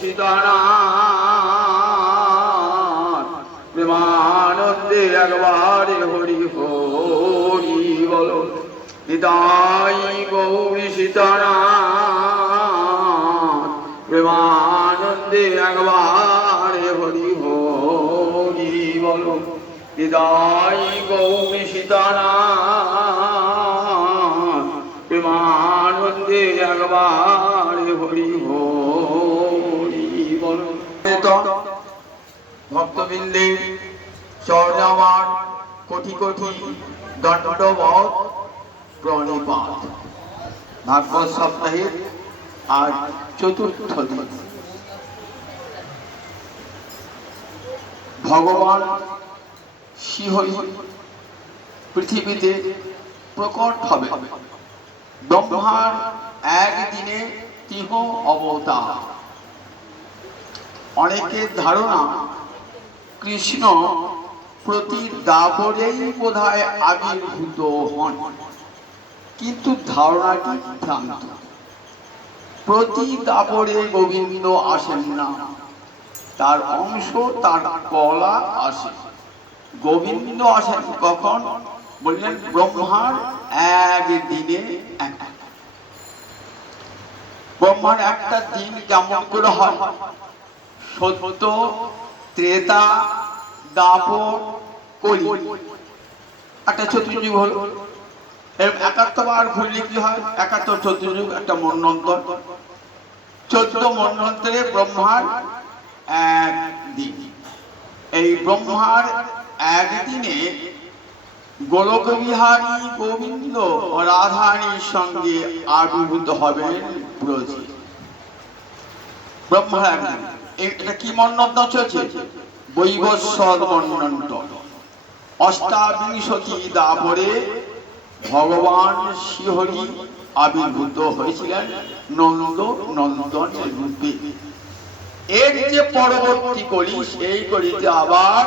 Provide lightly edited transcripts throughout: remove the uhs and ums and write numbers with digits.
সীতানাথ প্রেমানন্দে একবারে হরি হরি বলো। নিতাই গৌরী সীতানাথ প্রেমানন্দে একবারে হরি হরি বলো। নিতাই গৌরী সীতানাথ প্রেমানন্দে একবারে হরি হরি বলো। ভক্তবৃন্দে চরণে আমার কোটি কোটি দণ্ডবৎ প্রণিপাত। ভাগবত সপ্তাহের আজ চতুর্থ দিন। ভগবান শ্রীহরি পৃথিবীতে প্রকট হবে ব্রহ্মার একদিনে ৩ অবতার। অনেকের ধারণা কৃষ্ণ প্রতি দাপরেই বোধহয় আবির্ভূত হন, কিন্তু ধারণাটি ভ্রান্ত। প্রতি দাপরে গোবিন্দ আসেন না, তার অংশ তার কলা আসে। গোবিন্দ আসেন কখন বললেন? ব্রহ্মার একদিনে এক। ব্রহ্মার একটা দিন কেমন করে হয়? সত্য, ত্রেতা, দাপর, কলি, একটা চতুর্যুগ হল। এর ৭১ বার ঘুরলে কি হয়? ৭১ চতুর্যুগ, একটা মন্বন্তর। ১৪ মন্বন্তরে ব্রহ্মার একদিন। এই ব্রহ্মার একদিনে গোলকবিহারী গোবিন্দ ও রাধারানীর সঙ্গে আবির্ভূত হবেন ব্রজে। ব্রহ্মার একদিন। এটা কি মন্বন্তর চলছে? বৈবস্বত মন্বন্তর। অষ্টাবিংশতি দাপরে ভগবান শ্রীহরি আবির্ভূত হয়েছিলেন নন্দ নন্দন রূপে। এর যে পরবর্তী কলি, সেই কলিতে আবার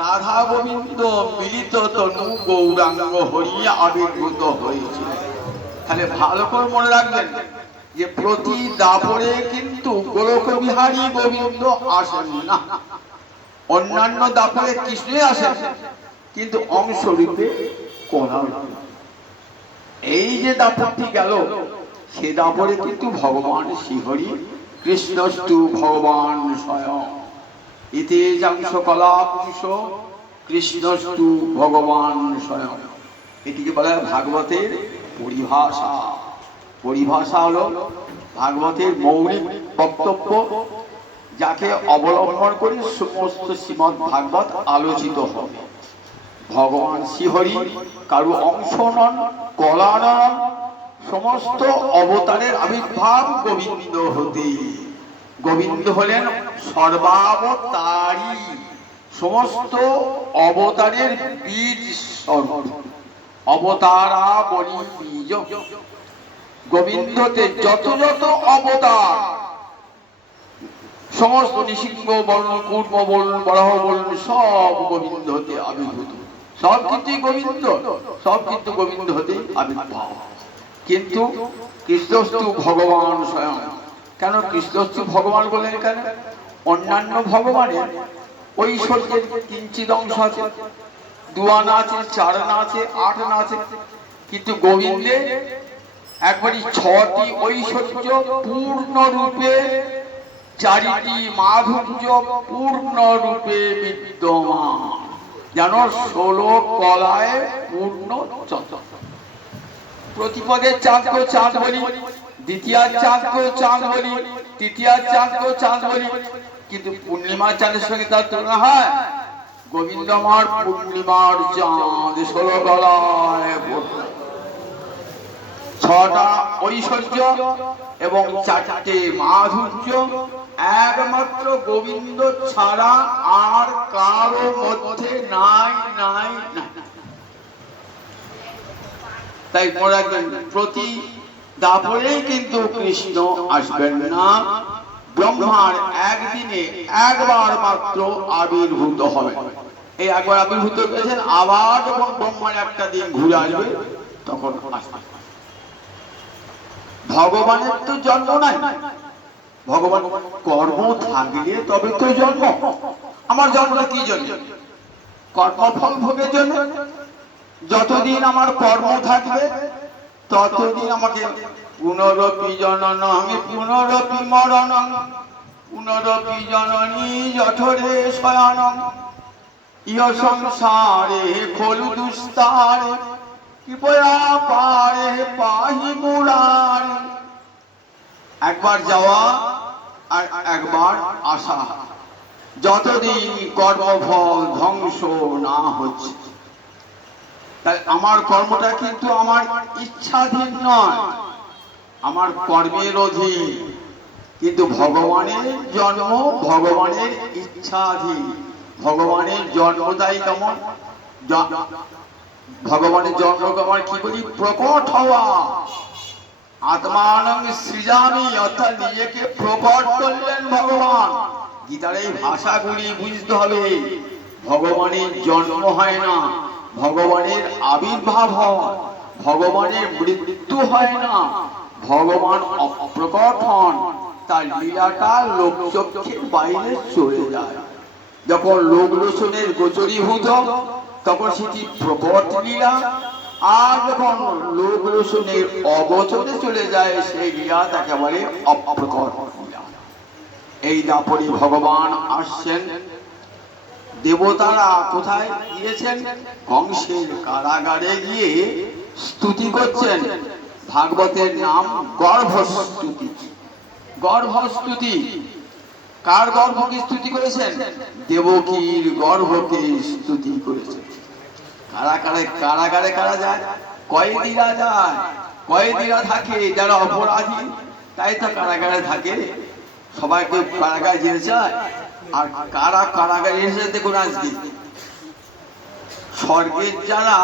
রাধা গোবিন্দ মিলিত তনু গৌরাঙ্গ হরি আবির্ভূত হয়েছিল। তাহলে ভালো করে মনে রাখবেন যে প্রতি দাপরে কিন্তু গোলকবিহারী গোবিন্দ আসেন না। অন্যান্য দাপরে কৃষ্ণই আসেন, কিন্তু অংশ রূপে কলা। এই যে দাপরটি গেল, সে দাপরে কিন্তু ভগবান শ্রীহরি কৃষ্ণস্তু ভগবান স্বয়ং ইতি যাংশ কলাপুংস কৃষ্ণস্তু ভগবান স্বয়ং। এটিকে বলা হয় ভাগবতের পরিভাষা। পরিভাষা হলো ভাগবতের মৌলিক বক্তব্য, যাকে অবলম্বন করে সমস্ত শ্রীমদ্ ভাগবত আলোচিত হবে। ভগবান শ্রীহরি কারো অংশ নন, কলা নন। সমস্ত অবতারের আবির্ভাব গোবিন্দ হতে। গোবিন্দ হলেন সর্বাবতারী, সমস্ত অবতারের বীজ স্বরূপ। অবতারা বলি বীজ। গোবিন্দতে যত যত অবতার, সমস্ত নৃসিংহ বলুন, কূর্ম বলুন, বরাহ বলুন, সব গোবিন্দ হতে আবির্ভূত। সব কিন্তু গোবিন্দ, সব কিন্তু গোবিন্দ হতে আবির্ভাব। কিন্তু কৃষ্ণস্তু ভগবান স্বয়ং। কেন কৃষ্ণস্তু ভগবান বলেন? কেন? অন্যান্য ভগবানের ঐশ্বর্যের কিঞ্চিত অংশ আছে, 2 আনা আছে, 4 আনা আছে, 8 আনা আছে, কিন্তু গোবিন্দে একবারই 6টি ঐশ্বর্য পূর্ণরূপে, 4টি মাধুর্য পূর্ণরূপে বিদ্যমান, যেন 16 কলায় পূর্ণ চন্দ্র। প্রতিপদের চাঁদকেও চাঁদ বলি, দ্বিতীয়ার চাঁদকেও চাঁদ বলি, তৃতীয়ার চাঁদকেও চাঁদ বলি, কিন্তু পূর্ণিমার চাঁদের সঙ্গে তার তুলনা হয়? গোবিন্দ আমার পূর্ণিমার চাঁদ, 16 কলায়, 6টা ঐশ্বর্য এবং 4টে মাধুর্য। একমাত্র গোবিন্দ ছাড়া আর কারো মধ্যে নাই নাই নাই। তাই মনে রাখবেন, প্রতি দাপরেই কিন্তু কৃষ্ণ আসবেন না। ব্রহ্মার একদিনে একবার মাত্র আবির্ভূত হবে। এই একবার আবির্ভূত হয়েছেন, আবার যখন ব্রহ্মার একটা দিন ঘুরে আসবে তখন আসবে। ভগবানের তো জন্ম নাই, ভগবান কর্ম থাকলে তবে তো জন্ম। আমার জন্মটা কি জন্য? কর্মফল ভোগের জন্য। যতদিন আমার কর্ম থাকবে ততদিন আমাকে পুনরপি জননং পুনরপি মরণং পুনরপি জননী জঠরে শয়নং ইহ সংসারে খলু দুস্তারে কৃপয়া পারে পাহি মুরারি। একবার যাওয়া আর একবার আসা, যতদিন কর্মফল ধ্বংস না হচ্ছে। তাই আমার কর্মটা কিন্তু আমার ইচ্ছাধীন নয়, আমার কর্মের অধীন। কিন্তু ভগবানের জন্ম ভগবানের ইচ্ছাধীন। ভগবানের জন্মদায়ী কেমন? ভগবানের জন্ম কেমন কি বলি? প্রকট হওয়া। আত্মানং সৃজামি, অর্থাৎ নিজেকে প্রকট করলেন ভগবান। গীতার এই ভাষাগুলি বুঝতে হবে। ভগবানের জন্ম হয় না, ভগবানের আবির্ভাব হয়। ভগবানের মৃত্যু হয় না, ভগবান অপ্রকট হন। তার লীলাটা লোকচক্ষের বাইরে চলে যায়। যখন লোকলোচনের গোচরীভূত তখন সেটি প্রকট লীলা, আর যখন লোকলোচনের অগোচরে চলে যায় সেই লীলা একেবারে অপ্রকট লীলা। এই দাপরে ভগবান আসছেন। দেবতারা কোথায় গিয়েছেন? কংসের কারাগারে গিয়ে স্তুতি করছেন। ভাগবতের নাম গর্ভস্তুতি। গর্ভস্তুতি। কার গর্ভকে স্তুতি করেছেন? দেবকীর গর্ভকে স্তুতি করেছেন। কারাগারে কারা যায়? কয়েদিরা যায়। কয়েদিরা থাকে যারা অপরাধী, তাই তো কারাগারে থাকে। সবাইকে কারাগারে যেতে চায়। আর কারা কারাগারে এসে দেখুন, আজকে স্বর্গের যারা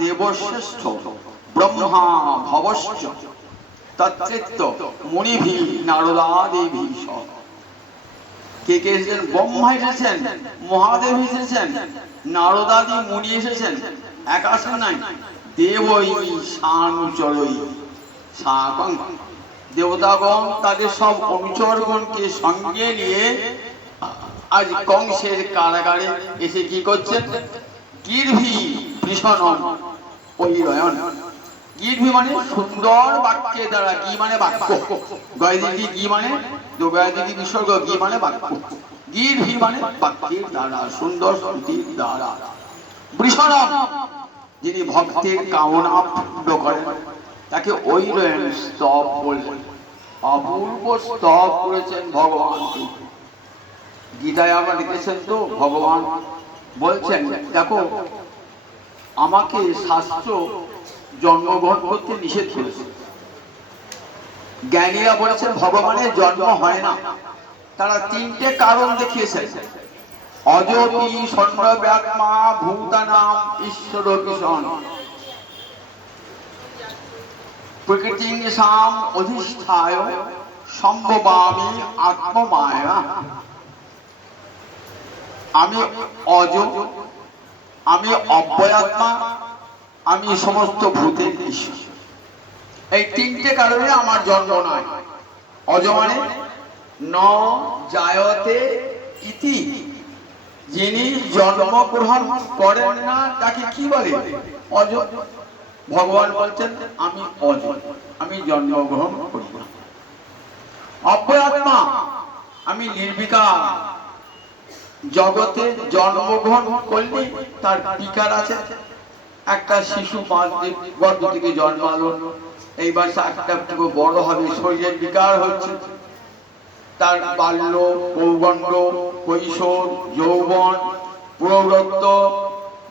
দেবশ্রেষ্ঠ ব্রহ্মা ভবশ্চ তত্ত্ব মুনিভি নারদাদেবী সব। কে কে এসেছেন? ব্রহ্মা এসেছেন, মহাদেব এসেছেন, নারদাদি মুনি এসেছেন। এক আসেন নাই, দেবই সানুচরই সাকং। দেবতাগণ তাদের সব অনুচরগণকে সঙ্গে নিয়ে আজ কংসের কারাগারে এসে কি করছেন? গীর্ভি ভীষণ পরিরয়ন। গীর্ভি মানে সুন্দর বাক্যের দ্বারা। কি মানে বাক্য? গয়দিকি কি মানে? গয়দিকি বিসর্গ কি মানে বাক্য। গীর্ভি মানে বাক্যের দ্বারা, সুন্দর স্তুতির দ্বারা। বৃষণম, যিনি ভক্তের কামনা পূর্ণ করেন, তাকে ওই স্তব বললেন। অপূর্ব স্তব করেছেন ভগবান। গীতায় আমরা লিখেছেন তো, ভগবান বলছেন দেখো, আমাকে শাস্ত্র জন্মগ্রহণ করতে নিষেধ করেছে। জ্ঞানীরা বলেছেন ভগবানের জন্ম হয় না। তারা তিনটে কারণ দেখিয়েছেন। অজপি সন্ন্যব্যাত্মা ভূতানাম ঈশ্বর কিষণ প্রকৃতি সাম অধিষ্ঠায় সম্ভবামি আত্মমায়া। আমি অজ, আমি অব্যয়াত্মা, আমি সমস্ত ভূতের ঈশ্বর। এই তিনটে কারণে আমার জন্ম নয়। অজ মানে ন জায়তে ইতি, যিনি জন্মগ্রহণ করেন না তাকে কি বলে? অজ। ভগবান বলছেন আমি অজ, আমি জন্মগ্রহণ করি না। অব্যয়াত্মা, আমি নির্বিকার। জগতে জন্মগ্রহণ করলে তার বিকার আছে। একটা শিশু গর্ভ থেকে জন্মালো, এইবার একটা বড় হবে, শরীরের বিকার হচ্ছে। তার বাল্য, পৌগণ্ড, কৈশোর, যৌবন, প্রৌঢ়ত্ব,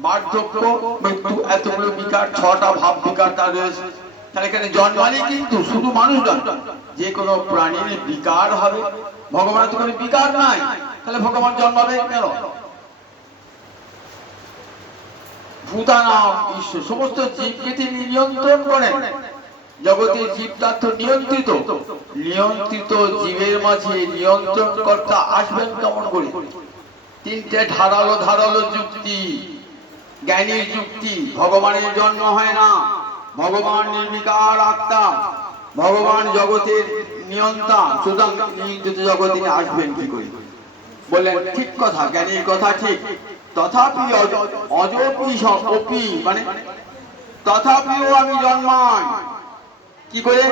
বার্ধক্য, মৃত্যু, এতগুলো বিকার, 6টা ভাব বিকার তার রয়েছে। তার এখানে জন্মালে কিন্তু শুধু মানুষ নয়, যে কোনো প্রাণীর বিকার হবে। ভগবানের তো কোনো বিকার নাই, তাহলে ভগবান জন্মাবে কেন? ভূতানাম ঈশ্বর, সমস্ত জীবকে তিনি নিয়ন্ত্রণ করেন। জগতের জীবটার তো নিয়ন্ত্রিত। নিয়ন্ত্রিত জীবের মাঝে নিয়ন্ত্রণ কর্তা আসবেন কেমন করে? তিনটে ধারালো ধারালো যুক্তি, জ্ঞানীর যুক্তি। ভগবানের জন্ম হয় না, ভগবান নির্বিকার আত্মা, ভগবান জগতের নিয়ন্তা, সুতরাং নিয়ন্ত্রিত জগৎ তিনি আসবেন কি করে? বললেন ঠিক কথা, জ্ঞানীর কথা ঠিক, তথাপি অজপি মানে তথাপিও আমি জন্মাই কি করে?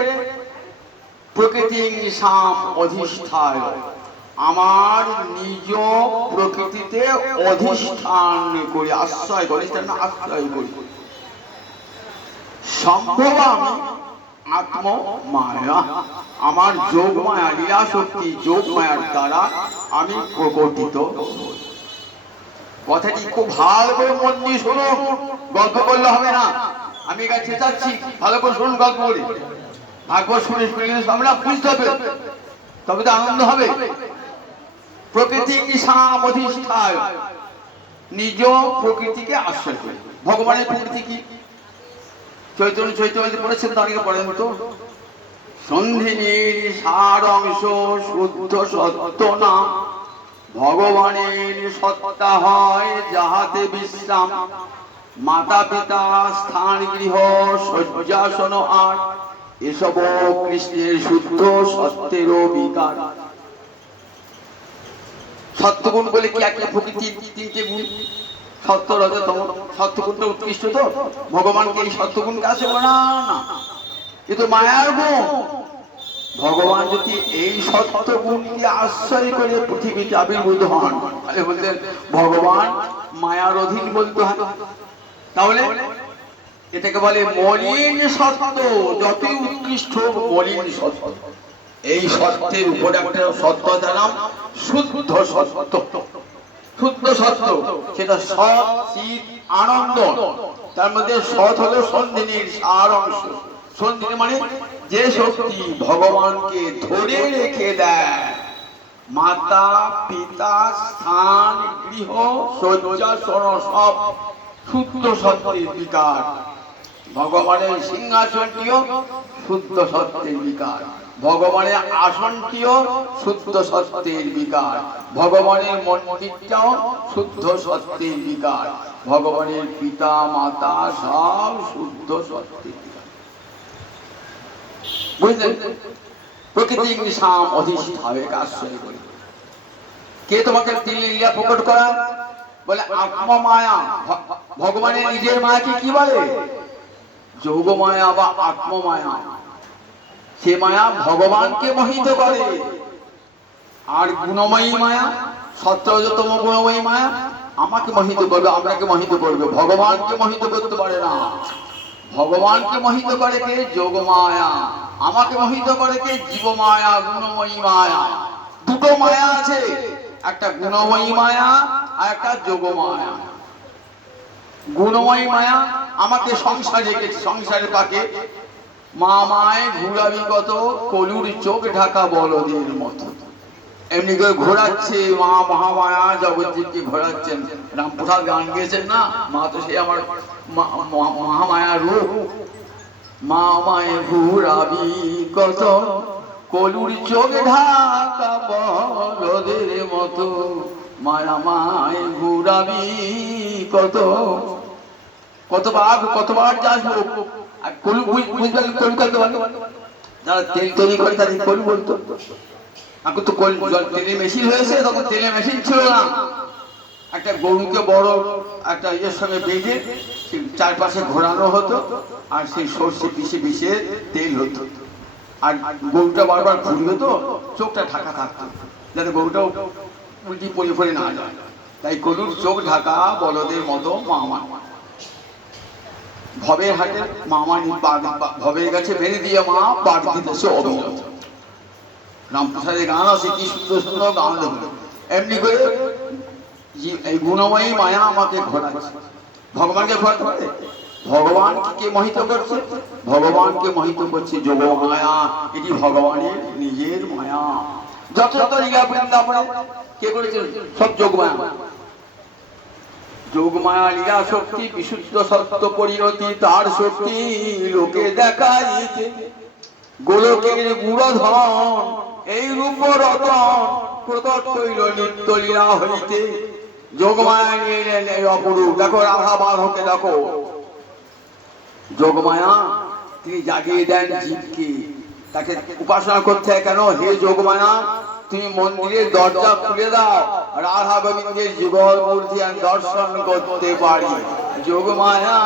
প্রকৃতি সাম অধিষ্ঠায়, আমার নিজ প্রকৃতিতে অধিষ্ঠান করি, আশ্রয় করি, আশ্রয় করি। সম্ভব আমি আত্মমায়া, আমার যোগ মায়া, লীলা শক্তি যোগ মায়ার দ্বারা আমি প্রকটিত। কথাটি খুব ভালো করে মন দিয়ে শুনুন, গল্প করলে হবে না। আমি এখানে চেঁচাচ্ছি, ভালো করে শুনুন, গল্প করি, ভাগবত শুনে শুনে আমরা বুঝতে হবে, তবে তো আনন্দ হবে। প্রকৃতি কি সাম অধিষ্ঠায়, নিজ প্রকৃতিকে আশ্রয় করে। ভগবানের প্রকৃতি কি? চৈতন্য চৈতন্য পড়েছেন, তারিখে পড়েন তো, সন্ধিনীর সার অংশ শুদ্ধ সত্য না, ভগবানের সত্তা হয় যাহাতে বিশ্রাম, মাতা পিতা স্থান গৃহ শয্যাসন আর, এসব কৃষ্ণের শুদ্ধ সত্যেরও বিকার। সত্যগুণ বলে কি একটা প্রকৃতির তিনটে গুণ, সত্য রজতম। সত্যগুণটা উৎকৃষ্ট তো, ভগবানকে এই সত্যগুণকে আছে না, কিন্তু মায়ার গুণ। ভগবান যদি এই সত্য গুণকে আশ্রয় করে পৃথিবীতে আবির্ভূত হন, তাহলে বলতেন ভগবান মায়ার অধীন বলতে হয়। তাহলে এটাকে বলে মলিন সত্য, যতই উৎকৃষ্ট মলিন সত্য। এই সত্যের উপরে একটা সত্যতার নাম শুদ্ধ সত্য। শুদ্ধ সত্য, সেটা সৎ চিৎ আনন্দ। তার মধ্যে সৎ হলো সন্ধিনীর সার অংশ। সন্ধিনী মানে যে শক্তি ভগবানকে ধরে রেখে দেয়, মাতা পিতা স্থান গৃহ শয্যাসন সব শুদ্ধ সত্যের বিকার। ভগবানের সিংহাসনটিও শুদ্ধ সত্যের বিকার, ভগবানের আসনটিও শুদ্ধ সত্যের বিকার, ভগবানের মন্দিরটাও শুদ্ধ সত্যের বিকার, ভগবানের পিতা মাতা সব শুদ্ধ সত্যের বিকার। বুঝলেন? প্রকৃতি সাম অধিষ্ঠায় আশ্রয় করি। কে তোমাকে তিনি লীলা প্রকট করা? বলে আত্মমায়া। ভগবানের নিজের মায়াকে কি বলে? যোগ মায়া বা আত্মমায়া। সে মায়া ভগবানকে মোহিত করে। আর গুণময়ী মায়া, সত্যতম গুণময়ী মায়া আমাকে মোহিত করবে, আপনাকে মোহিত করবে, ভগবানকে মোহিত করতে পারে না। ভগবানকে মোহিত করে কে? যোগ মায়া। আমাকে মোহিত করে কে? জীব মায়া, গুণময়ী মায়া। দুটো মায়া আছে, একটা গুণময়ী মায়া আর একটা যোগ মায়া। গুণময়ী মায়া আমাকে সংসারে রেখেছে, সংসারে পাকে মা মায় ঘুরাবি কত, কলুর চোখ ঢাকা বলদের মতো। এমনি করে ঘোরাচ্ছে মা, মহামায়া জগৎজীবকে ঘোরাচ্ছেন। রামপ্রসাদ গান গিয়েছেন না, মা তো সে আমার মহামায়া রূপ। মা মায় ঘুরাবি কত, কলুর চোখ ঢাকা বলদের মতো, মায়া মায় ঘুরাবি কত। কতবার যাস আর কলু বুঝবেন, কলু কালকে ভালো যারা তেল তৈরি করে তাদের কলু বলতো। এখন তো তেলের মেশিন হয়েছে, তখন তেলের মেশিন ছিল না। একটা গরুকে বড় একটা ইয়ের সঙ্গে বেঁধে চারপাশে ঘোরানো হতো, আর সেই সর্ষে পিষে পিষে তেল হতো। আর গরুটা বারবার ঘুরবে তো চোখটা ঢাকা থাকতো, যাতে গরুটাও উল্টি পড়ে পড়ে না যায়। তাই গরুর চোখ ঢাকা বলদের মতো মামা। ভবের হাটে মামা ভবের কাছে বেঁধে দিয়ে মা পাঠ দিতেছে অবিরত। রামপ্রসাদের গান আছে, কি সুন্দর সুন্দর গান দেখলো। এমনি করে এই গুণময়ী মায়া আমাকে ঘোরাচ্ছে। ভগবানকে ঘোরাতে পারে? ভগবানকে মোহিত করছে, ভগবানকে মোহিত করছে যোগ মায়া। এটি ভগবানের নিজের মায়া। যত যত লীলা বৃন্দাবনে কে করেছে? সব যোগ মায়া। যোগ মায়া লীলা শক্তি, বিশুদ্ধ সত্য পরিণতি তার শক্তি লোকে দেখাইতে। গোলকের গুড়ধন এই রূপ রতন প্রদত্ত হইল নিত্য লীলা হইতে। যোগমায়া নিয়ে এলেন এই অপরূপ। দেখো রাধা বাঁধকে দেখো, যোগমায়া তিনি জাগিয়ে দেন জীবকে। তাকে উপাসনা করতে হয় কেন? হে যোগমায়া, তুমি মন্দিরের দরজা খুলে দাও, রাধা গোবিন্দের যুগল মূর্তি আমি দর্শন করতে পারি। যোগমায়া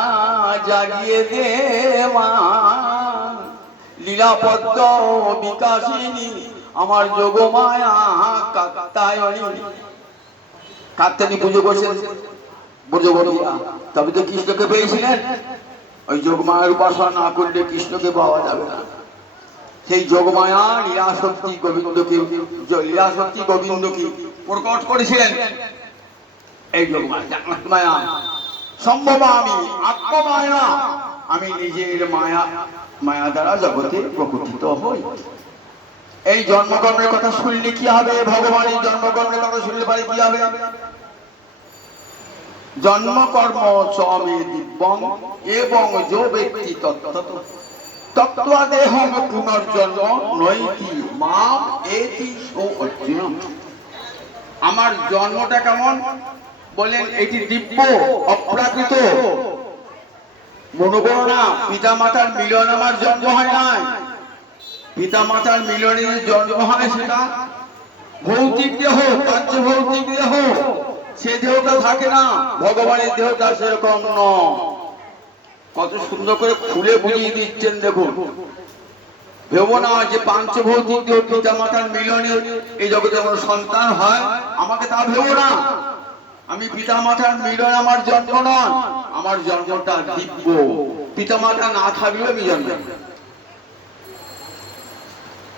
জাগিয়ে দে মা, লীলাপদ্ম বিকাশিনী, আমার যোগমায়া কাত্তায়নী। কাত্তায়নী পুজো করছেন ব্রজবতীরা, তবে তো কৃষ্ণকে পেয়েছিলেন। ওই যোগমায়ার উপাসনা না করলে কৃষ্ণকে পাওয়া যাবে না। সেই যোগমায়া লীলাশক্তি গোবিন্দকে, লীলাশক্তি গোবিন্দকে প্রকট করেছিলেন এই যোগমায়া। সম্ভব আমি আত্মমায়া, আমি নিজের মায়া, মায়া দ্বারা জগতে প্রকটিত হই। এই জন্মকর্মের কথা শুনলে কি হবে? ভগবানের জন্মকর্মের কথা শুনলে পারে কি হবে? জন্মকর্ম চমে দিব্যং এবং যো ব্যক্তি তত্ত্বত তত্ত্বা দেহং পুনর্জন্ম নৈতি মাম এতি সো অর্জুন। আমার জন্মটা কেমন বলেন? এটি দিব্য, অপ্রাকৃত। মনে করো না পিতা মাতার মিলন আমার জন্ম হয় নাই। পিতা মাতার মিলনের জন্ম হয় সেটা ভৌতিক দেহ, কার্য ভৌতিক দেহ। সে দেহটা থাকে না, ভগবানের দেহটা সেরকম নয়। কত সুন্দর করে খুলে বুঝিয়ে দিচ্ছেন দেখুন। ভেবো না যে পাঞ্চভৌতিক দেহ পিতা মাতার মিলনে এই জগতে আমার সন্তান হয়, আমাকে তা ভেবো না। আমি পিতা মাতার মিলন আমার জন্ম নয়, আমার জন্মটা দিব্য। পিতা মাতা না থাকলেও আমি জন্ম।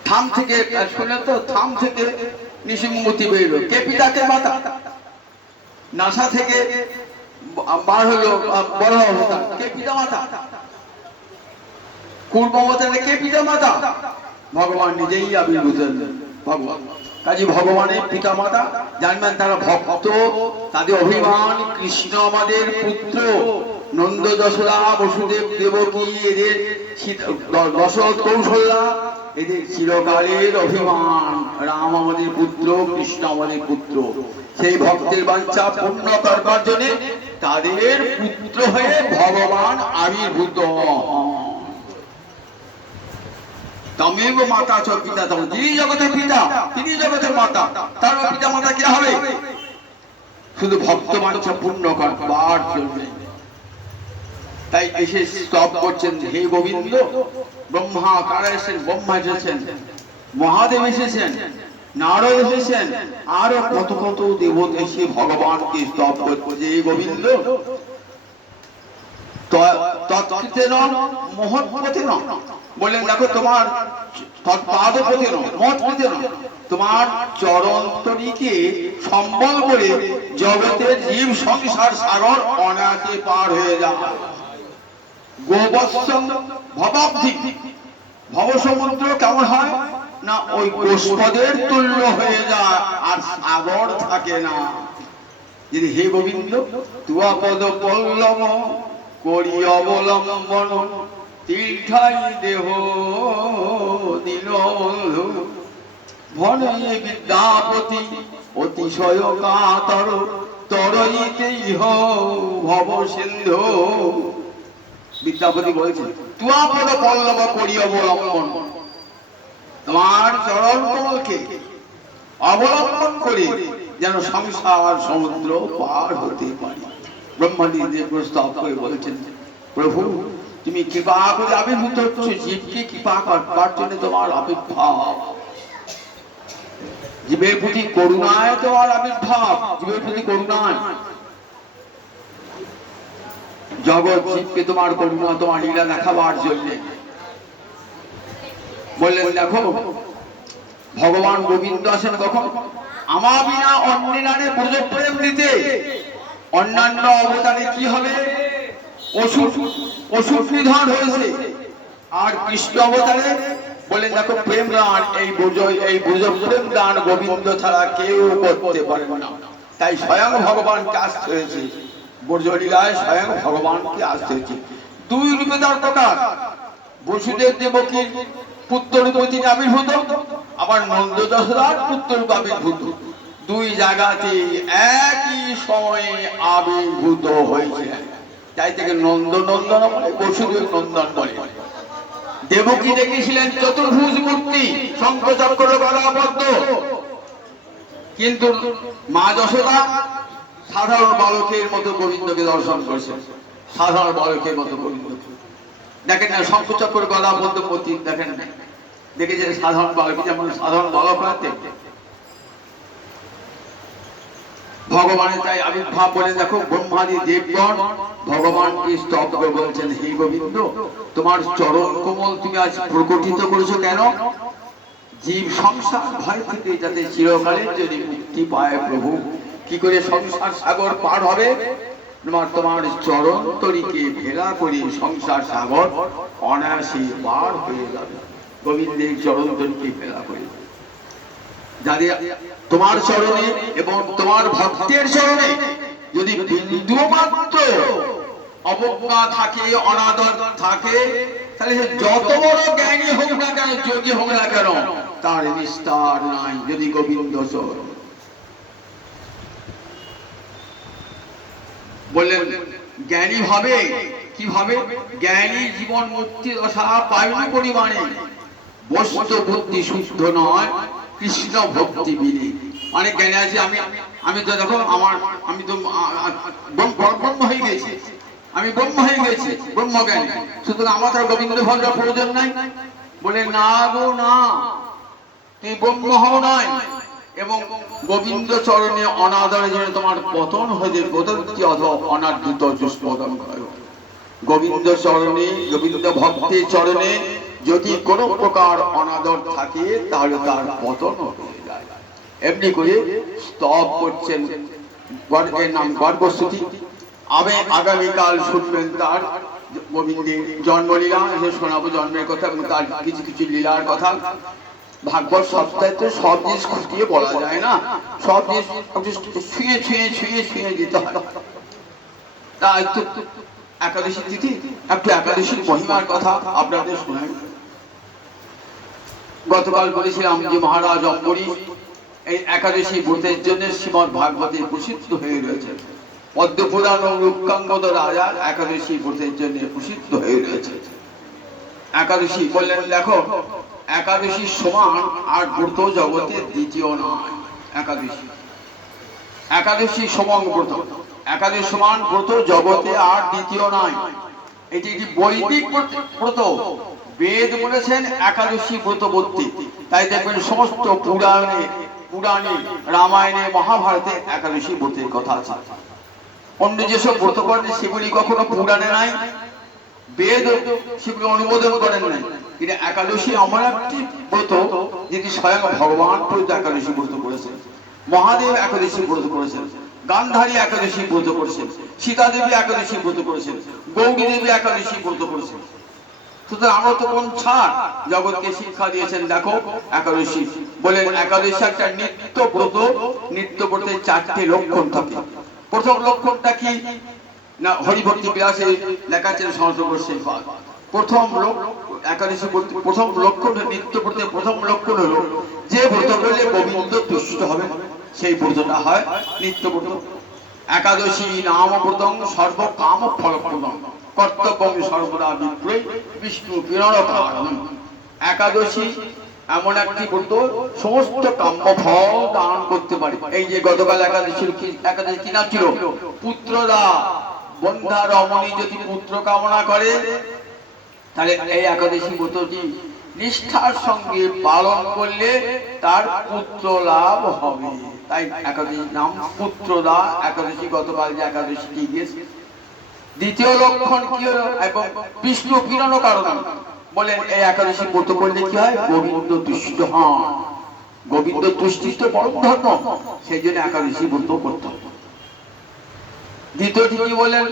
থাম থেকে শুনলেন তো, থাম থেকে নিশিমতি বেরোলো, কে পিতা কে মাতা? নাসা থেকে বার হলো বড় অবতার, কে পিতা মাতা? পূর্ব অবতারে কে পিতা মাতা? ভগবান নিজেই আবির্ভূত ভগবান। কাজে ভগবানের পিতা মাতা জানবেন, তারা ভক্ত, তাদের অভিমান। কৃষ্ণ আমাদের পুত্র, নন্দ যশোদা বসুদেব দেবকী এদের দশরথ কৌশল্যা এদের চিরকালের অভিমান। রাম আমাদের পুত্র, কৃষ্ণ আমাদের পুত্র। সেই ভক্তের বাঞ্ছা পূর্ণ করবার জন্য তাদের পুত্র হয়ে ভগবান আবির্ভূত। তমেব মাতা চ পিতা তম, যিনি জগতের পিতা তিনি জগতের মাতা। তার পিতা মাতা কি হবে? শুধু ভক্ত বাঞ্ছা পূর্ণ করবার জন্য। তাই এসে স্তব করছেন, হে গোবিন্দ। ব্রহ্মা কারা এসেছেন? ব্রহ্মা এসেছেন, মহাদেব এসেছেন, নারদ এসেছেন, আরো কত কত দেবতা এসে ভগবানকে স্তব করছে। হে গোবিন্দ, তৎকৃতেন মহৎপতেন, বললেন দেখো তোমার তৎপাদপতেন মহৎপতেন, তোমার চরণতরীকে সম্বল করে জগতের জীব সংসার সাগর অনায়াসে পার হয়ে যায়। গোবৎসং ভবাব্ধি, ভবসমুদ্র কেমন হয় না ওই গোষ্পদের তুল্য হয়ে যায়, আর সাগর থাকে না। যদি হে গোবিন্দ তুয়া পদ পল্লব করি অবলম্বন, তীর্থাই দেহ দিল ভনে বিদ্যাপতি অতিশয় কাতর, তরইতেই ভব সিন্ধু। বিদ্যাপতি বলেছেন তুয়া পদ পল্লব করি অবলম্বন, তোমার চরণ কমলকে অবলম্বন করে যেন সংসার সমুদ্র পার হতে পারি। ব্রহ্মাজি প্রস্তাব করে বলেছেন, প্রভু তুমি কৃপা করে আবির্ভূত হচ্ছ, জীবকে কৃপা করবার জন্য তোমার আবির্ভাব। জীবের প্রতি করুণায় তোমার আবির্ভাব, জীবের প্রতি করুণায়। জগৎ জীবকে তোমার করুণা, তোমার লীলা দেখাবার জন্য বললেন দেখো ভগবান গোবিন্দ আসেন কখন? আমার বিনা অন্যের ব্রজ প্রেম দিতে। অন্যান্য অবতারে কি হবে? অসুর নিধন হয়েছে। আর কৃষ্ণ অবতারে বলেন দেখো প্রেম দান, এই ব্রজ প্রেম দান গোবিন্দ ছাড়া কেউ করতে পারে না। তাই স্বয়ং ভগবানকে আসতে হয়েছে, ব্রজলীলায় স্বয়ং ভগবানকে আসতে হয়েছে। দুই রূপে তার প্রকাশ। বসুদেব দেবকীর পুত্র রূপে তিনি আবির্ভূত, আবার নন্দ যশোদার পুত্র রূপে আবির্ভূত। দুই জায়গাতে একই সময়ে আবির্ভূত হয়েছে। তাই থেকে নন্দ নন্দন বলে, বসুদেব নন্দন বলে। দেবকী দেখেছিলেন চতুর্ভুজ মূর্তি, শঙ্খচক্র গদাপদ্ম, কিন্তু মা যশোদা সাধারণ বালকের মতো গোবিন্দকে দর্শন করেছেন। সাধারণ বালকের মতো গোবিন্দ দেখেন না, শঙ্খচক্র গদাপদ্ম মূর্তি দেখেন না, দেখেছেন সাধারণ বালক, যেমন সাধারণ বালক হতে ভগবানের তাই আবির্ভাব বলে দেখো, ব্রহ্মাদি দেবগণ ভগবানকে স্তব করে বলছেন, হে গোবিন্দ, তোমার চরণ কোমল তুমি আজ প্রকটিত করেছো কেন? জীব সংসার ভয় থেকে যাতে চিরকালের জন্য মুক্তি পায় প্রভু। কি করে সংসার সাগর পার হবে? তোমার চরণ তরিকে ভেলা করে সংসার সাগর অনায়াসে পার হয়ে যাবে। গোবিন্দের চরণ তরিকে ভেলা করে যাদের তোমার চরণে এবং তোমার ভক্তের চরণে যদি বিন্দু মাত্র অবজ্ঞা থাকে, অনাদর থাকে, তাহলে যত বড় জ্ঞানী হোক না কেন, যোগী হোক না কেন, তার নিস্তার নাই। যদি গোবিন্দ চরণ বললেন, জ্ঞানী ভাবে কিভাবে? জ্ঞানী জীবন মুক্তি দশা পায়নি পরিমাণে, বস্তু বুদ্ধি শুদ্ধ নয়, কৃষ্ণ ভক্তি বিনে। অনেক জ্ঞানী আছে, আমি তো দেখো আমি তো ব্রহ্ম হয়ে গেছি, আমি ব্রহ্ম হয়ে গেছি, ব্রহ্মজ্ঞানী, সুতরাং আমার তো গোবিন্দ ভজনের প্রয়োজন নাই। বলে না গো না, তুই ব্রহ্ম হও নয়, এবং গোবিন্দ চরণে অনাদরের জন্য তোমার পতন হয়ে পতন্তি অথবা অনাদৃত দুষ্পদম হয়। গোবিন্দ চরণে, গোবিন্দ ভক্তের চরণে যদি কোনো প্রকার অনাদর থাকে, তাহলে তার পতন হয়ে যায়। এমনি করে স্তব করছেন, গর্গের নাম গর্গস্তুতি। আগামীকাল শুনবেন তার গোবিন্দের জন্মলীলা, এসে শোনাবো জন্মের কথা এবং তার কিছু কিছু লীলার কথা। ভাগবত সপ্তাহে তো সব জিনিস খুঁটিয়ে বলা যায় না, সব জিনিস ছুঁয়ে ছুঁয়ে ছুঁয়ে ছুঁয়ে যেতে হয়। তাই তো একাদশী তিথি, একটু একাদশীর মহিমার কথা আপনাদের শোনাই। গতকাল বলেছিলাম যে মহারাজ অম্বরীশ এই একাদশী ব্রতের জন্য শ্রীমদ ভাগবতে প্রসিদ্ধ হয়ে রয়েছে। পদ্মপুরাণ ও রূপকাঙ্গদ রাজা একাদশী ব্রতের জন্য প্রসিদ্ধ হয়ে রয়েছে। একাদশী বললেন, দেখো একাদশীর সমান আর ব্রত জগতের দ্বিতীয় নয়। একাদশী সমান ব্রত, একাদশী সমান ব্রত জগতে আর দ্বিতীয় নয়। এটি একটি বৈদিক ব্রত। বেদ বলেছেন একাদশী ব্রত করতে, তাই দেখবেন সমস্ত পুরাণে রামায়ণে মহাভারতে একাদশী ব্রতের কথা আছে। অন্য যেসব ব্রত করেন সেগুলি কখনো পুরাণে নাই, বেদ সেগুলি অনুমোদন করেন নাই। কিন্তু একাদশী এমন একটি ব্রত যেটি স্বয়ং ভগবান প্রভু একাদশী ব্রত করেছেন। মহাদেব একাদশী ব্রত করেছেন, গান্ধারী একাদশী ব্রত করেছেন, সীতা দেবী একাদশী ব্রত করেছেন, গৌরী দেবী একাদশী ব্রত করেছেন। সুতরাং আমরা তো কোন ছাড়, জগৎকে শিক্ষা দিয়েছেন। দেখো একাদশী বলেন, একাদশী একটা নিত্য ব্রত। নিত্য ব্রতের চারটে লক্ষণ থাকে। প্রথম লক্ষণটা কি না, হরিভক্তি বিলাসে লেখা ছিল সংস্কৃত। প্রথম একাদশী প্রথম লক্ষণ, নিত্য ব্রতের প্রথম লক্ষণ হলো যে ব্রত করলে গোবিন্দ তুষ্ট হবে, সেই ব্রতটা হয় নিত্য ব্রত। একাদশী নাম ব্রতং সর্বকাম ফলপ্রদং কর্তব্যং সর্বদা বিক্রয় বিষ্ণু প্রেরণ কারণ। একাদশী এমন একটি ব্রত সমস্ত কাম্য ফল দান করতে পারে। এই যে গতকাল একাদশী কি নাম ছিল? পুত্রদা। বন্ধা রমণী যদি পুত্র কামনা করে, তাহলে এই একাদশী ব্রতটি নিষ্ঠার সঙ্গে পালন করলে তার পুত্র লাভ হবে। তাই একাদশীর নাম পুত্রদা একাদশী। গতকাল যে একাদশী গিয়েছে। দ্বিতীয় লক্ষণ কি হলো? এবং বিষ্ণু প্রেরণ কারণ বলেন, এই একাদশী ব্রত করলে কি হয়? গোবিন্দ তুষ্ট হন। গোবিন্দ তুষ্টি তো পরম ধর্ম, সেই জন্য একাদশী ব্রত করতে হবে। দ্বিতীয়টি কি বলেন?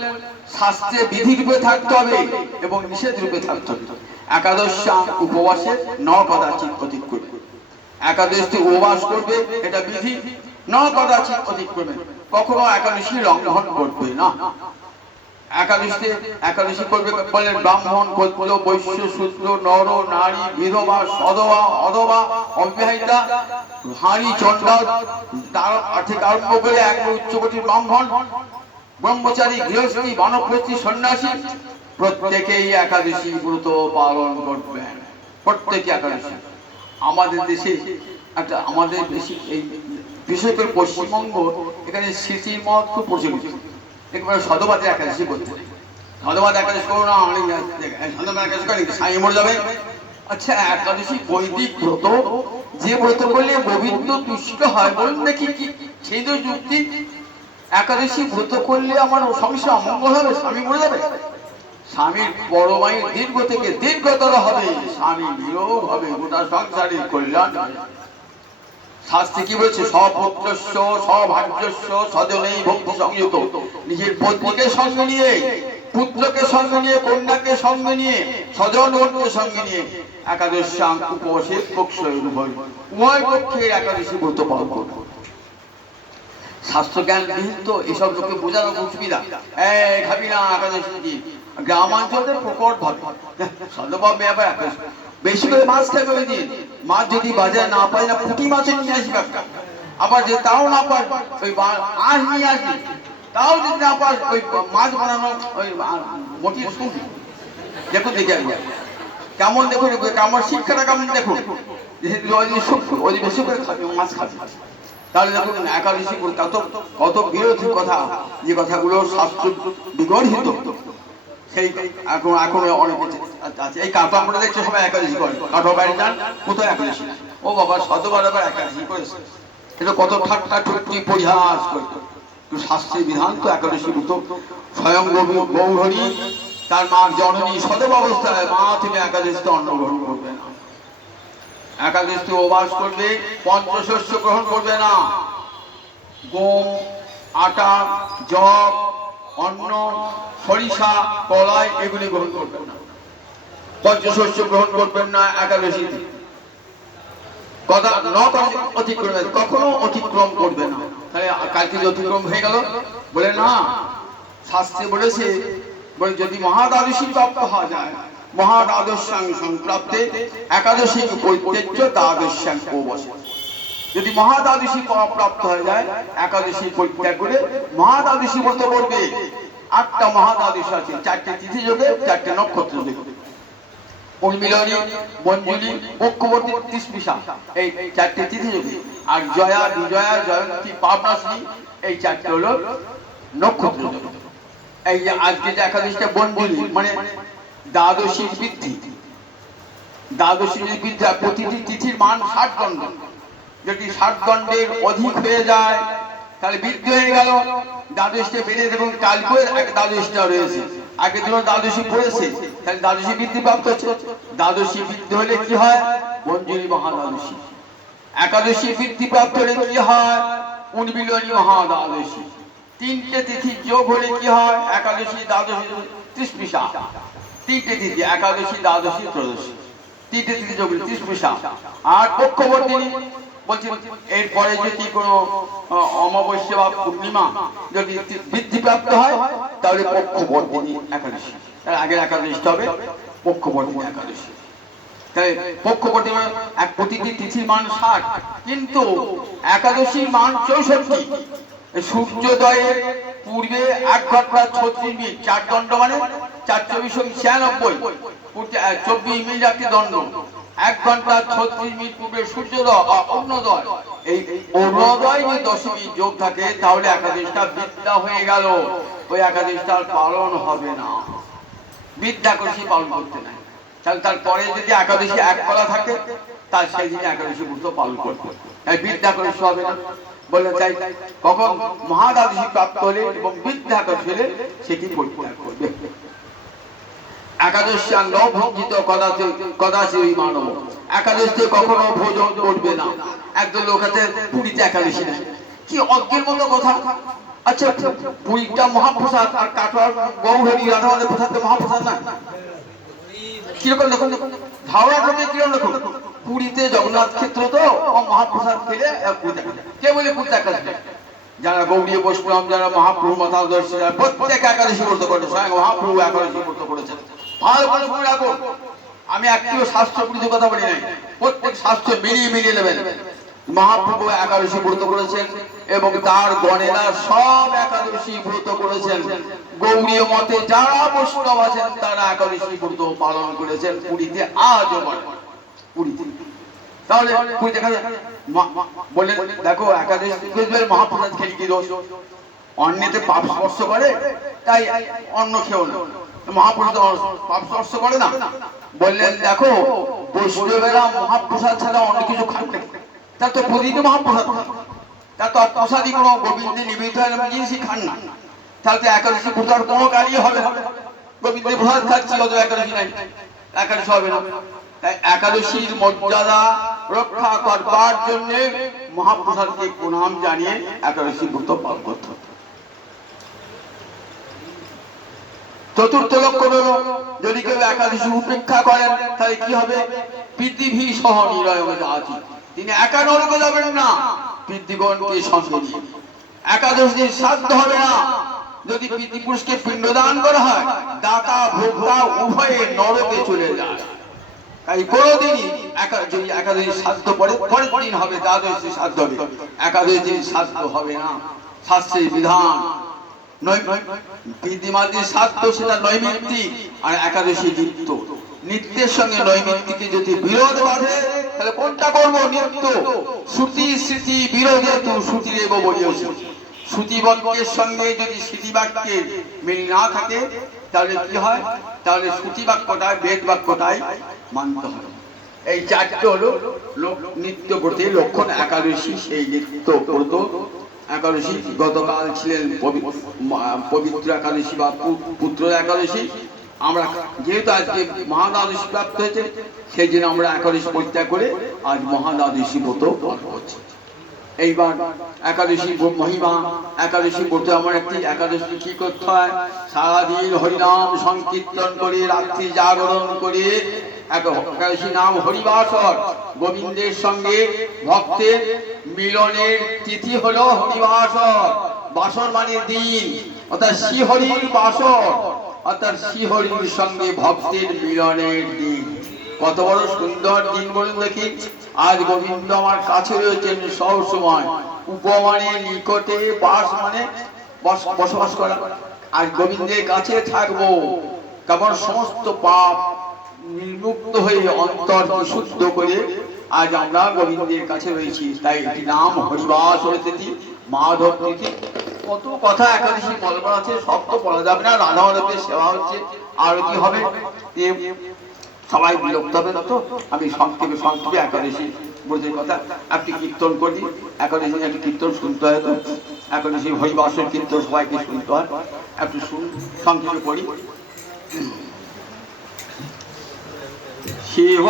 শাস্ত্রে বিধি রূপে থাকতে হবে এবং নিষেধ রূপে থাকতে হবে। একাদশী উপবাসে ন কদাচিৎ অতিক্রমে। একাদশী উপবাস করবে, এটা বিধি। ন কদাচিৎ অতিক্রমে, কখনো একাদশী লঙ্ঘন করবে না। একাদশী করবে বলেন, ব্রাহ্মণ, ক্ষত্রিয়, বৈশ্য, শূদ্র, নর, নারী, বিধবা, সধবা, অধবা, অবিবাহিতা, হাঁড়ি, চণ্ডাল থেকে আরম্ভ করে এক উচ্চকোটির ব্রাহ্মণ, ব্রহ্মচারী, গৃহস্থী, বানপ্রস্থী, সন্ন্যাসী, প্রত্যেকেই একাদশী ব্রত পালন করবেন, প্রত্যেকে একাদশী। আমাদের দেশে একটা আমাদের বেশি এই বিশেষ করে পশ্চিমবঙ্গ, এখানে স্মৃতির মহত্ব প্রচলিত। একেবারে সদবাদের একাদশী করতে নেই, সদবাদ একাদশী করো না, সদবাদ একাদশী করে স্বামী মরে যাবে। আচ্ছা, একাদশী বৈদিক ব্রত, যে ব্রত করলে গোবিন্দ তুষ্ট হয়, বলুন দেখি কি সেই তো যুক্তি? একাদশী ব্রত করলে আমার সংসার অমঙ্গল হবে, স্বামী মরে যাবে। স্বামীর পরমায়ু দীর্ঘ থেকে দীর্ঘতর হবে, স্বামী নিরোগ হবে, গোটা সংসারের কল্যাণ। শাস্ত্রে কি বলছে? স্বপুত্রস্য স্বভার্যস্য স্বজনেই ভক্তি সংযুত। নিজের পত্নীকে সঙ্গে নিয়ে, পুত্রকে সঙ্গে নিয়ে, কন্যাকে সঙ্গে নিয়ে, স্বজনগণকে সঙ্গে নিয়ে একাদশী উপবাসে উভয় পক্ষে একাদশী ব্রত পালন করব। স্বাস্থ্য জ্ঞান বিহীন তো এসব লোকে বোঝানো খুব সুবিধা। খাবি না একাদশী কি? গ্রামাঞ্চলে প্রকট ভাবে সদবাব ব্যাপার একাদশী। বেশি করে মাছ খাবে ওই দিন। মাছ যদি বাজারে না পাই না, পুঁটি মাছ নিয়ে আসবে একটা। আবার যে তাও না পাই, ওই আঁশ নিয়ে আসবি। তাও যদি না পাস, ওই মাছ বানানো ওই মোটির শুনবি। দেখুন দেখে আসবো কেমন, দেখুন কেমন শিক্ষাটা কেমন দেখুন। ওই বেশি করে খাবি, মাছ খাবি। তাহলে দেখুন একাদশী কত কত বিরোধী কথা, যে কথাগুলো শাস্ত্র বিগর্হিত, সেই এখন অনেক আছে। এই কাটো আমরা দেখছি সবাই একাদশী করে, কাটো বাড়ি যান কোথাও একাদশী না। ও বাবা, শতবার আবার একাদশী করেছে, এটা কত ঠাট্টা ঠুটকি পরিহাস করত। কিন্তু শাস্ত্রের বিধান তো একাদশী ব্রত। স্বয়ং গৌরহরি তার মার জননী সদব অবস্থায় মা থেকে একাদশীতে অন্ন গ্রহণ করবে না, একাদশী উপবাস করবে, পঞ্চশস্য গ্রহণ করবে না। গম, আটা, জব, অন্ন, সরিষা, কলাই এগুলি গ্রহণ করবেন না। পঞ্চশস্য গ্রহণ করবেন না একাদশীতে। কথা অতিক্রম, কখনো অতিক্রম করবে না। তাহলে কালকে অতিক্রম হয়ে গেল বলে না, শাস্ত্রে বলেছে, বলে যদি মহাদ্বাদশী প্রাপ্ত হওয়া যায়, মহাদ্বাদশ্যাং সংপ্রাপ্তে একাদশী পরিত্যজ্য দ্বাদশ্যাং উপবাসে। যদি মহাদ্বাদশী প্রাপ্ত হয়ে যায়, একাদশী পরিত্যাগ করে মহাদ্বাদশী ব্রত করবে। 8টা মহাদ্বাদশী আছে, 4টে তিথি যোগে, 4টে নক্ষত্র যোগে। উন্মিলনী, মঞ্জুলি, পক্ষবর্তী, তৃষ্পিষা, এই 4টে তিথি যোগে। আর জয়া, বিজয়া, জয়ন্তী, পাবনাশ্রী, এই 4টে হলো নক্ষত্র যোগে। এই যে আজকে যে একাদশীটা বঞ্জুলি মানে দ্বাদশীর বৃদ্ধি, দ্বাদশীর বৃদ্ধি, প্রতিটি তিথির মান 60 দণ্ড। যদি 60 দণ্ডের অধিক হয়ে যায় তাহলে বৃদ্ধি হয়ে গেল। দ্বাদশীটা বেড়ে, এবং কালকেও এক দ্বাদশীটা রয়েছে, আগে দুটো দ্বাদশী পড়েছে, তাহলে দ্বাদশী বৃদ্ধি প্রাপ্ত হচ্ছে। দ্বাদশী বৃদ্ধি হলে কি হয়? মঞ্জুরি মহাদ্বাদশী। একাদশী বৃদ্ধি প্রাপ্ত হলে কি হয়? উন্মিলনী মহাদ্বাদশী। 3টে তিথি যোগ হলে কি হয়? একাদশী, দ্বাদশী, তৃষ্পিষা। 3টে তিথি, একাদশী, দ্বাদশী, ত্রয়োদশী, 3টে তিথি যোগ হলে তৃষ্পিষা। আর পক্ষবর্তিনী বলছি, এরপরে যদি কোনো অমাবস্যা বা পূর্ণিমা যদি বৃদ্ধি প্রাপ্ত হয়, তাহলে পক্ষবর্তিনী একাদশী। তার আগের একাদশীটা হবে পক্ষবর্তিনী একাদশী। তাই পক্ষবর্তিনী এক প্রতিটি তিথির মান 60, কিন্তু একাদশীর মান 64। সূর্যোদয়ের পূর্বে 1 ঘন্টা 36 মিনিট, 4 দণ্ড মানে 4 24 96, 24 মিনিট একটি দণ্ড। 1 ঘন্টা 36 মিনিট পূর্বে সূর্যোদয়, অরুণোদয়। এই অরুণোদয় যে দশমী যোগ থাকে, তাহলে একাদশীটা বৃদ্ধা হয়ে গেল। ওই একাদশীটা পালন হবে না, বৃদ্ধাকর্ষী পালন করতে নাই। তাহলে তারপরে যদি একাদশী 1 কলা থাকে, তার সেই দিনে একাদশী ব্রত পালন করতে, তাই বৃদ্ধাকর্ষী হবে না। বলে চাই কখন মহাদ্বাদশী প্রাপ্ত হলে এবং বৃদ্ধাকর্ষী হলে সেটি পরিত্যাগ করবে। একাদশী ভঞ্জিত কদাচি মানব, একাদশীতে কখনো ভোজন করবে না। একদল লোক আছে পুরীতে একাদশী নেয়, কি অজ্ঞের মতো কথা। আচ্ছা, পুরীটা মহাপ্রসাদ, আর কাটোয়ার গৌরহরি রাধামাধব প্রসাদটা মহাপ্রসাদ না? কিরকম দেখুন, ধারণা করতে কিরকম দেখুন। পুরীতে জগন্নাথ ক্ষেত্র তো মহাপ্রসাদ খেলে কে বলে পুরীতে একাদশী? যারা গৌরীয় বৈষ্ণব, যারা মহাপ্রভু মাতাদর্শী, যারা প্রত্যেক একাদশী ব্রত করেছে, স্বয়ং মহাপ্রভু একাদশী ব্রত করেছেন। ভালো করে শুনে রাখুন, আমি একটিও শাস্ত্র বিরোধী কথা বলি নাই, প্রত্যেক শাস্ত্র মিলিয়ে নেবেন। মহাপ্রভু একাদশী ব্রত করেছেন এবং তার গণেরা সব একাদশী ব্রত করেছেন। গৌড়ীয় মতে যারা বৈষ্ণব আছেন তারা একাদশী ব্রত পালন করেছেন পুরীতে আজও করেন। পুরীতে তাহলে পুরী দেখা যায় বললেন দেখো একাদশী মহাপ্রসাদ খেলে কি দোষ? অন্যতে পাপ স্পর্শ করে তাই অন্ন খেও না, মহাপ্রসাদ পাপ স্পর্শ করে না। বললেন দেখো বৈষ্ণবেরা মহাপ্রসাদ ছাড়া অন্য কিছু খান না, তার তো প্রতিদিন মহাপ্রসাদ, তার তো প্রসাদী কোনো গোবিন্দে নিবেদিত জিনিসই খান না, তাহলে তো একাদশী প্রসাদ কোনো কাজই হবে না। গোবিন্দের প্রসাদ খাচ্ছি অত একাদশী নাই, একাদশী হবে না। তাই একাদশীর মর্যাদা রক্ষা করবার জন্য মহাপ্রসাদকে প্রণাম জানিয়ে একাদশী ব্রত পালন করতে হবে। চতুর্থ লক্ষণ হলো যদি কেউ একাদশী উপেক্ষা করেন তাহলে কি হবে? পৃথিবী সহ নিরয় জাতি, তিনি একা নরকে যাবেন না, পিতৃগণকে সঙ্গে নিয়ে। একাদশীর শ্রাদ্ধ হবে না, যদি পিতৃপুরুষকে পিণ্ডদান করা হয় দাতা ভোক্তা উভয়ে নরকে চলে যায়। তাই কোনদিনই একাদশী শ্রাদ্ধ পরের দিন হবে, দ্বাদশী শ্রাদ্ধ হবে, একাদশীর শ্রাদ্ধ হবে না। শাস্ত্রের বিধান পিতৃমাতৃ শ্রাদ্ধ সেটা নৈমিত্তিক, আর একাদশী নিত্য। নিত্যের সঙ্গে নৈমিত্তিকে যদি বিরোধ বাঁধে তাহলে কোনটা করবো? নিত্য। শ্রুতি স্মৃতি বিরোধে তো শ্রুতির এব বলিয়েছি। শ্রুতি বাক্যের সঙ্গে যদি স্মৃতি বাক্যের মিল না থাকে তাহলে কি হয়? তাহলে শ্রুতি বাক্যটাই বেদ বাক্যটাই মানতে হবে। এই চারটে হলো নিত্য ব্রতের লক্ষণ। একাদশী সেই নিত্য ব্রত একাদশী। গতকাল ছিলেন পবিত্র একাদশী বা পুত্র একাদশী। আমরা যেহেতু আজকে মহাদ্বাদশী প্রাপ্ত হয়েছে সেই জন্য আমরা একাদশী পরিত্যাগ করে আজ মহাদ্বাদশী ব্রত পালন করছি। এইবার একাদশী মহিমা, একাদশী ব্রতে আমার একটি একাদশী কি করতে হয়? সারাদিন হরিনাম সংকীর্তন করে রাত্রি জাগরণ করে একাদশী নাম হরিবাসর, গোবিন্দের সঙ্গে ভক্তের মিলনের তিথি হলো হরিবাসর। বাসর মানে দিন, অর্থাৎ শ্রীহরির বাসর, অর্থাৎ শ্রীহরির সঙ্গে ভক্তের মিলনের দিন। কত বড় সুন্দর দিন বলুন দেখি। আজ গোবিন্দ আমার কাছে রয়েছেন সব সময়। উপমানে নিকটে, বাস মানে বসবাস করা। আজ গোবিন্দের কাছে থাকবো, কেমন সমস্ত পাপ নির্মুক্ত হয়ে অন্তর বিশুদ্ধ করে আজ আমরা গোবিন্দের কাছে রয়েছি। তাই এটি নাম হরিবাসর তিথি, মাধব তিথি। কত কথা একাদশী বলবার আছে, সব তো বলা যাবে না। রাধা মাধবের সেবা হচ্ছে, আরতি হবে, সবাই বিরক্ত হবে না। তো আমি সংক্ষেপে একাদশী ব্রতের কথা একটি কীর্তন করি। একাদশী একটি কীর্তন শুনতে হয়, তো একাদশী হরিবাসর কীর্তন সবাইকে শুনতে হয়। একটু সংক্ষেপে করি। শিব